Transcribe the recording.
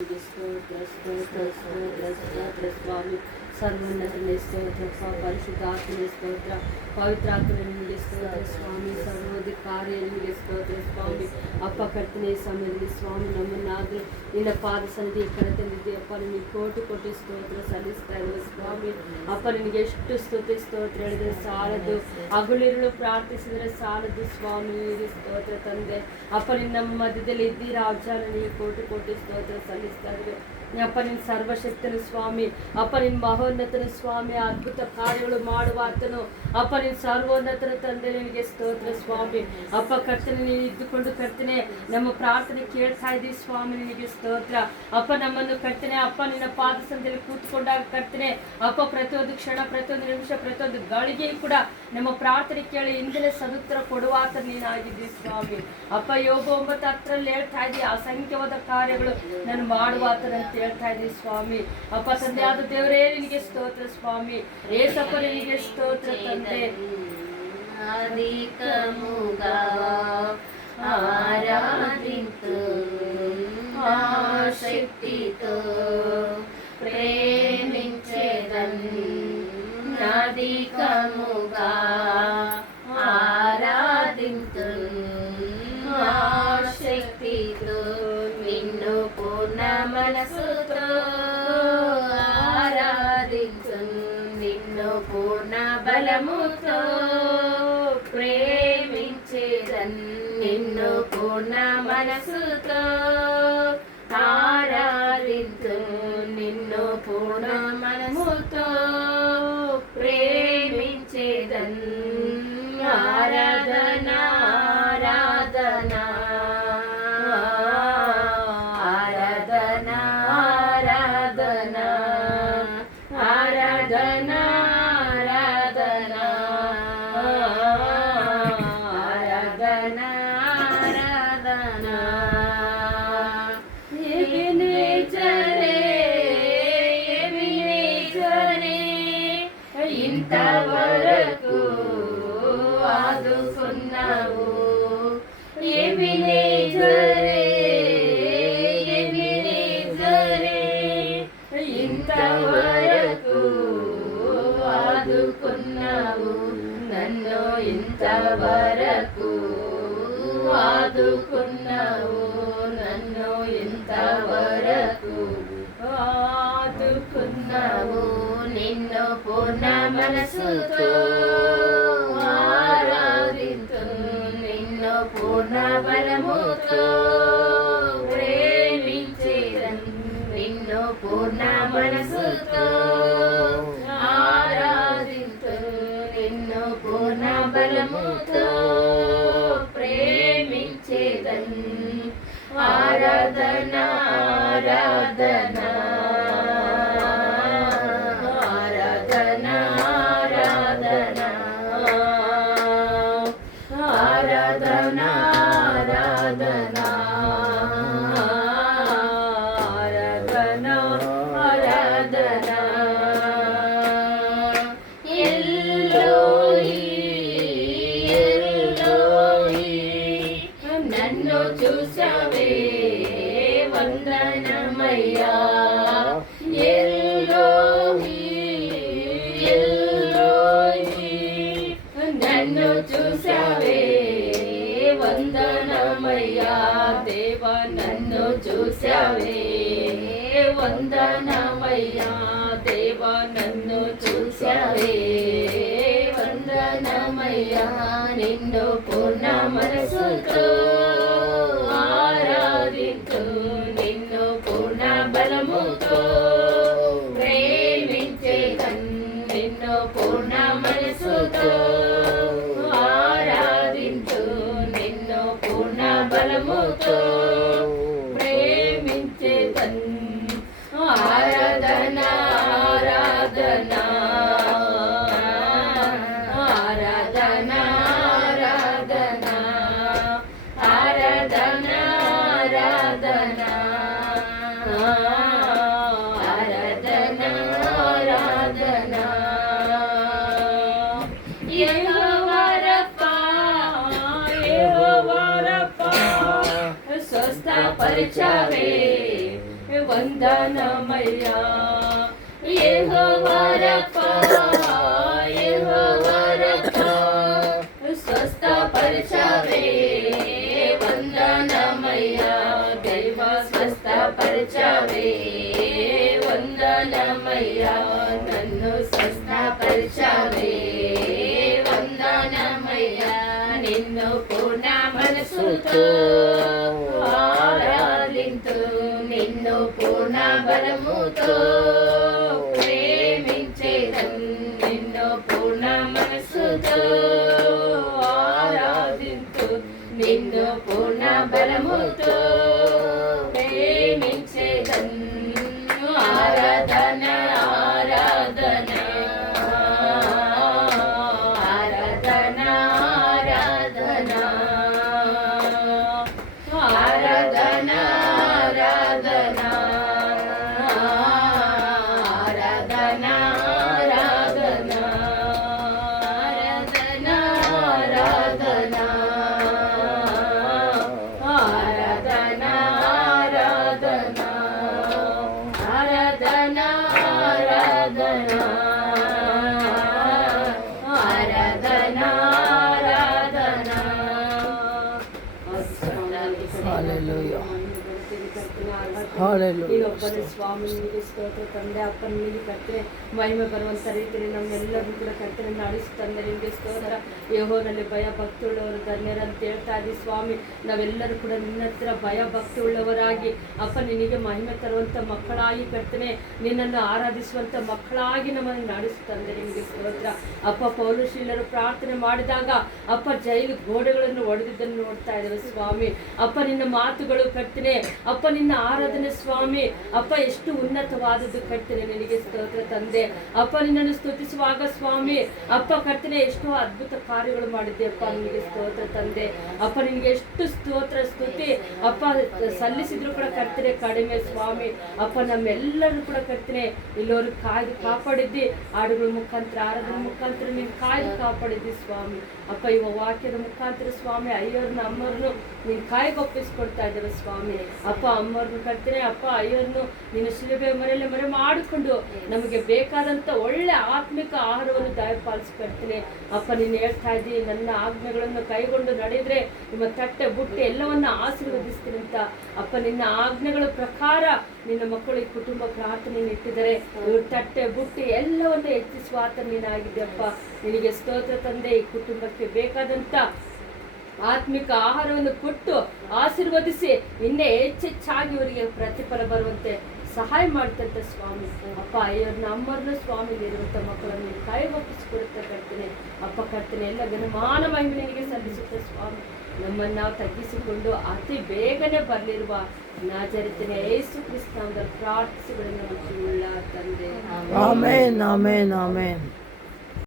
స్తోత్ర స్తోత్ర స్తోత్ర స్తోత్ర స్వామి సర్వోన్నతుని స్తోత్ర పరిశుద్ధాత్మని స్తోత్ర పవిత్రాత్మని స్తోత్ర ಸ್ವಾಮಿ ಸರ್ವೋಧಿಕಾರಿಯನಿಗೆ ಸ್ತೋತ್ರ ಸ್ವಾಮಿ ಅಪ್ಪ ಕರ್ತನೆ ಸಮಯದಲ್ಲಿ ಸ್ವಾಮಿ ನಮ್ಮನ್ನಾದರೂ ನಿನ್ನ ಪಾದ ಸನ್ನಿಧಿ ಕಡೆ ತಂದಿದ್ದೀಯಪ್ಪ ನಿನಗೆ ಕೋಟಿ ಕೋಟಿ ಸ್ತೋತ್ರ ಸಲ್ಲಿಸ್ತಾ ಇರುವ ಸ್ವಾಮಿ ಅಪ್ಪ ನಿನಗೆ ಎಷ್ಟು ಸ್ತುತಿ ಸ್ತೋತ್ರ ಹೇಳಿದರೆ ಸಾಲದು ಹಗಲಿರುಳು ಪ್ರಾರ್ಥಿಸಿದರೆ ಸಾಲದು ಸ್ವಾಮಿ ನಿನಗೆ ಸ್ತೋತ್ರ ತಂದೆ ಅಪ್ಪ ನಿನ್ನ ನಮ್ಮ ಮಧ್ಯದಲ್ಲಿ ಇದ್ದೀರಾ ಅಜ್ಜ ನನಗೆ ಕೋಟಿ ಕೋಟಿ ಸ್ತೋತ್ರ ಸಲ್ಲಿಸ್ತಾ ಇದ್ದೇವೆ ಅಪ್ಪ ನಿನ್ನ ಸರ್ವಶಕ್ತನು ಸ್ವಾಮಿ ಅಪ್ಪ ನಿನ್ನ ಮಹೋನ್ನತನ ಸ್ವಾಮಿ ಅದ್ಭುತ ಕಾರ್ಯಗಳು ಮಾಡುವ ಆತನು ಅಪ್ಪ ನಿನ್ನ ಸರ್ವೋನ್ನತನ ತಂದೆ ನಿನಗೆ ಸ್ತೋತ್ರ ಸ್ವಾಮಿ ಅಪ್ಪ ಕರ್ತನೆ ನೀನು ಇದ್ದುಕೊಂಡು ಕರ್ತನೆ ನಮ್ಮ ಪ್ರಾರ್ಥನೆ ಕೇಳ್ತಾ ಇದ್ದೀವಿ ಸ್ವಾಮಿ ನಿನಗೆ ಸ್ತೋತ್ರ ಅಪ್ಪ ನಮ್ಮನ್ನು ಕರ್ತನೆ ಅಪ್ಪ ನಿನ್ನ ಪಾದ ಸಂತೆಯಲ್ಲಿ ಕೂತ್ಕೊಂಡಾಗ ಕರ್ತನೆ ಅಪ್ಪ ಪ್ರತಿಯೊಂದು ಕ್ಷಣ ಪ್ರತಿಯೊಂದು ನಿಮಿಷ ಪ್ರತಿಯೊಂದು ಗಳಿಗೆಯೂ ಕೂಡ ನಮ್ಮ ಪ್ರಾರ್ಥನೆ ಕೇಳಿ ಹಿಂದಲೇ ಸದುತ್ತರ ಕೊಡುವ ಆತ ನೀನಾಗಿದ್ದೀವಿ ಸ್ವಾಮಿ ಅಪ್ಪ ಯೋಗ 9:10 ಹೇಳ್ತಾ ಇದ್ದೀವಿ ಅಸಂಖ್ಯವಾದ ಕಾರ್ಯಗಳು ನಾನು ಮಾಡುವ ಆತನಂತ ಹೇಳ್ತಾ ಇದ್ದೀವಿ ಸ್ವಾಮಿ ಅಪ್ಪ ತಂದೆ ಆದ ದೇವರೇ ನಿನಗೆ ಸ್ತೋತ್ರ ಸ್ವಾಮಿ ಏಸಪ್ಪ ನಿನಗೆ ಸ್ತೋತ್ರ ತಂದೆ అధికముగా ఆరాధింతు ఆసక్తితో ప్రేమించేదన్ అధికముగా ఆరాధింతు ఆసక్తితో నిన్ను పూర్ణ మనసుతో ఆరాధించు నిన్ను పూర్ణ బలముతో ప్రేమించేదన్ నిన్ను పూర్ణ మనసుతో ఆరాధించు నిన్ను పూర్ణ మనసుతో ప్రేమించేదన్ ఆరాధన ఆరాధన ఆరాధన ఆరాధన ఆరాధన ఆరాధన ఆరాధన ఆరాధన ఎబినేజరే ఎబినేజరే ఇంతవరకు ఆదుకున్నావు ఎబినేజరే ఎబినేజరే ఇంతవరకు ఆదుకున్నావు నన్ను ఇంతవరకు ఆదుకున్నావు నన్ను ఇంతవరకు ఆదుకున్నావు నిన్ను పూర్ణ మనసుతో ఆరాధింతు నిన్ను పూర్ణ బలముతో ప్రేమించేదన్ నిన్ను పూర్ణ మనసుతో ఆరాధింతు నిన్ను పూర్ణ బలముతో ప్రేమించేదన్ ఆరాధన ఆరాధన ఆరాధన ఆరాధన ఆరాధన ఆరాధన ఆరాధన ఆరాధన ఎల్లోయి ఎల్లోయి నన్ను చూసావే వందనమయ్యా ఎల్లోయి ఎల్లోయి నన్ను చూసావే వందనమయ్యా దేవ నన్ను చూసావే వందనమయ్యా దేవ నన్ను చూసావే వందనమయ్యా నిన్ను పూర్ణ మనసుతో ఆరాధించు నిన్ను పూర్ణ బలముతో ప్రేమించేదన్ నిన్ను పూర్ణ మనసుతో ఆరాధించు నిన్ను పూర్ణ బలముతో ప్రేమించేదన్ ఆరాధన ఆరాధన ఆరాధన ఆరాధన ఆరాధన ఆరాధన ఆరాధన ఆరాధన యెహోవా రఫా యెహోవా రఫా స్వస్థపరచవే వందనమయ్య యెహోవా రఫా యెహోవా రఫా స్వస్థపరచవే వందనమయ్య దైవ స్వస్థపరచవే వందనమయ్య నన్ను స్వస్థపరచవే వందనమయ్య నిన్ను పూర్ణ మనసుతో ఆరాధింతు నిన్ను పూర్ణ బలముతో ప్రేమించేదన్ నిన్ను పూర్ణ మనసుతో ఆరాధింతు నిన్ను పూర్ణ బలముతో ప్రేమించేదన్ ఆరాధన ఆరాధన ఆరాధన ఆరాధన ఆరాధన ఆరాధన ఆరాధన ఆరాధన ఆరాధన ఆరాధన ఆరాధన ఆరాధన ఆరాధన ఆరాధన ఆరాధన ఆరాధన Hallelujah. Hallelujah. ನೀನೊಬ್ಬನೇ ಸ್ವಾಮಿ ನಿಮಗೆ ಸ್ತೋತ್ರ ತಂದೆ ಅಪ್ಪನ ನಿಮಗೆ ಕರ್ತನೆ ಮಹಿಮೆ ಬರುವಂಥ ರೀತಿಯಲ್ಲಿ ನಮ್ಮೆಲ್ಲರೂ ಕೂಡ ಕರ್ತನೆ ನಡೆಸಿ ತಂದೆ ನಿಮಗೆ ಸ್ತೋತ್ರ ಯೆಹೋವನಲ್ಲಿ ಭಯ ಭಕ್ತಿ ಉಳ್ಳವರು ಧನ್ಯರಂತ ಹೇಳ್ತಾ ಇದ್ದೀವಿ ಸ್ವಾಮಿ. ನಾವೆಲ್ಲರೂ ಕೂಡ ನಿನ್ನ ಹತ್ರ ಭಯ ಭಕ್ತಿ ಉಳ್ಳವರಾಗಿ ಅಪ್ಪ ನಿನಗೆ ಮಹಿಮೆ ತರುವಂಥ ಮಕ್ಕಳಾಗಿ ಕರ್ತನೆ ನಿನ್ನನ್ನು ಆರಾಧಿಸುವಂಥ ಮಕ್ಕಳಾಗಿ ನಮ್ಮನ್ನು ನಡೆಸಿ ತಂದೆ ನಿಮಗೆ ಸ್ತೋತ್ರ. ಅಪ್ಪ ಪೌಲುಶೀಲರು ಪ್ರಾರ್ಥನೆ ಮಾಡಿದಾಗ ಅಪ್ಪ ಜೈಲು ಗೋಡೆಗಳನ್ನು ಒಡೆದಿದ್ದನ್ನು ನೋಡ್ತಾ ಇದ್ದೇವೆ ಸ್ವಾಮಿ. ಅಪ್ಪ ನಿನ್ನ ಮಾತುಗಳು ಕರ್ತನೆ ಅಪ್ಪ ನಿನ್ನ ಆರಾಧನೆ ಸ್ವಾಮಿ ಅಪ್ಪ ಎಷ್ಟು ಉನ್ನತವಾದದ್ದು ಕರ್ತನೆ ನಿನಗೆ ಸ್ತೋತ್ರ ತಂದೆ. ಅಪ್ಪ ನಿನ್ನನ್ನು ಸ್ತುತಿಸುವಾಗ ಸ್ವಾಮಿ ಅಪ್ಪ ಕರ್ತನೆ ಎಷ್ಟೋ ಅದ್ಭುತ ಕಾರ್ಯಗಳು ಮಾಡಿದ್ದೆ ಅಪ್ಪ ನಿನಗೆ ಸ್ತೋತ್ರ ತಂದೆ. ಅಪ್ಪ ನಿನಗೆ ಎಷ್ಟು ಸ್ತೋತ್ರ ಸ್ತುತಿ ಅಪ್ಪ ಸಲ್ಲಿಸಿದ್ರು ಕೂಡ ಕರ್ತನೆ ಕಡಿಮೆ ಸ್ವಾಮಿ. ಅಪ್ಪ ನಮ್ಮೆಲ್ಲರೂ ಕೂಡ ಕರ್ತನೆ ಇಲ್ಲವರು ಕಾಯ್ದು ಕಾಪಾಡಿದ್ದಿ ಹಾಡುಗಳ ಮುಖಾಂತರ ಆರಾಧನೆ ಮುಖಾಂತರ ನೀನು ಕಾಯ್ದು ಕಾಪಾಡಿದ್ದಿ ಸ್ವಾಮಿ. ಅಪ್ಪ ಇವ ವಾಕ್ಯದ ಮುಖಾಂತರ ಸ್ವಾಮಿ ಅಯ್ಯೋರ್ನ ಅಮ್ಮವ್ರನ್ನು ನೀನು ಕಾಯ್ಗೊಪ್ಪಿಸ್ಕೊಡ್ತಾ ಇದ್ದೇವೆ ಸ್ವಾಮಿ. ಅಪ್ಪ ಅಮ್ಮವ್ರನ್ನು ಕರ್ತನೆ ಅಪ್ಪ ಅಯ್ಯೋರ್ನು ನೀನು ಶಿಲುಬೆ ಮರೆಯಲ್ಲಿ ಮರೆ ಮಾಡಿಕೊಂಡು ನಮಗೆ ಬೇಕಾದಂಥ ಒಳ್ಳೆ ಆತ್ಮಿಕ ಆಹಾರವನ್ನು ದಯಪಾಲಿಸ್ಕೊಡ್ತೀನಿ. ಅಪ್ಪ ನೀನು ಹೇಳ್ತಾ ಇದ್ದೀನಿ ನನ್ನ ಆಜ್ಞೆಗಳನ್ನು ಕೈಗೊಂಡು ನಡೆದ್ರೆ ನಿಮ್ಮ ತಟ್ಟೆ ಬುಟ್ಟಿ ಎಲ್ಲವನ್ನ ಆಶೀರ್ವದಿಸ್ತೀನಿ ಅಂತ. ಅಪ್ಪ ನಿನ್ನ ಆಜ್ಞೆಗಳ ಪ್ರಕಾರ ನಿನ್ನ ಮಕ್ಕಳು ಈ ಕುಟುಂಬ ಪ್ರಾರ್ಥನೆಯನ್ನು ಇಟ್ಟಿದ್ದಾರೆ. ಇವ್ರ ತಟ್ಟೆ ಬುಟ್ಟಿ ಎಲ್ಲವನ್ನು ಹೆಚ್ಚಿಸುವ ಆತ ನೀನಾಗಿದ್ದೆಯಪ್ಪ. ನಿನಗೆ ಸ್ತೋತ್ರ ತಂದೆ. ಈ ಕುಟುಂಬಕ್ಕೆ ಬೇಕಾದಂಥ ಆತ್ಮಿಕ ಆಹಾರವನ್ನು ಕೊಟ್ಟು ಆಶೀರ್ವದಿಸಿ ಇನ್ನೇ ಹೆಚ್ಚೆಚ್ಚಾಗಿ ಇವರಿಗೆ ಪ್ರತಿಫಲ ಬರುವಂತೆ ಸಹಾಯ ಮಾಡ್ತಂತೆ ಸ್ವಾಮಿ. ಅಪ್ಪ ಅಯ್ಯವ್ರನ್ನ ಅಮ್ಮವ್ರನ್ನ ಸ್ವಾಮಿ ಇರುವಂಥ ಮಕ್ಕಳನ್ನು ಕೈಗೊಪ್ಪಿಸಿಕೊಡುತ್ತಾ ಕರ್ತನೆ ಅಪ್ಪ ಕರ್ತನೆ ಎಲ್ಲ ಘನಮಾನ ಮಹಿಮೆ ನಿನಗೆ ಸಲ್ಲಿಸುತ್ತೆ ಸ್ವಾಮಿ. ನಮ್ಮನ್ನು ನಾವು ತಗ್ಗಿಸಿಕೊಂಡು ಅತಿ ಬೇಗನೆ ಬರಲಿರುವ ನಾಜರಿತನ ಯೇಸು ಕ್ರಿಸ್ತನ ಪ್ರಾರ್ಥಿಸಿಗಳನ್ನು ತಂದೆ. Amen, amen, amen.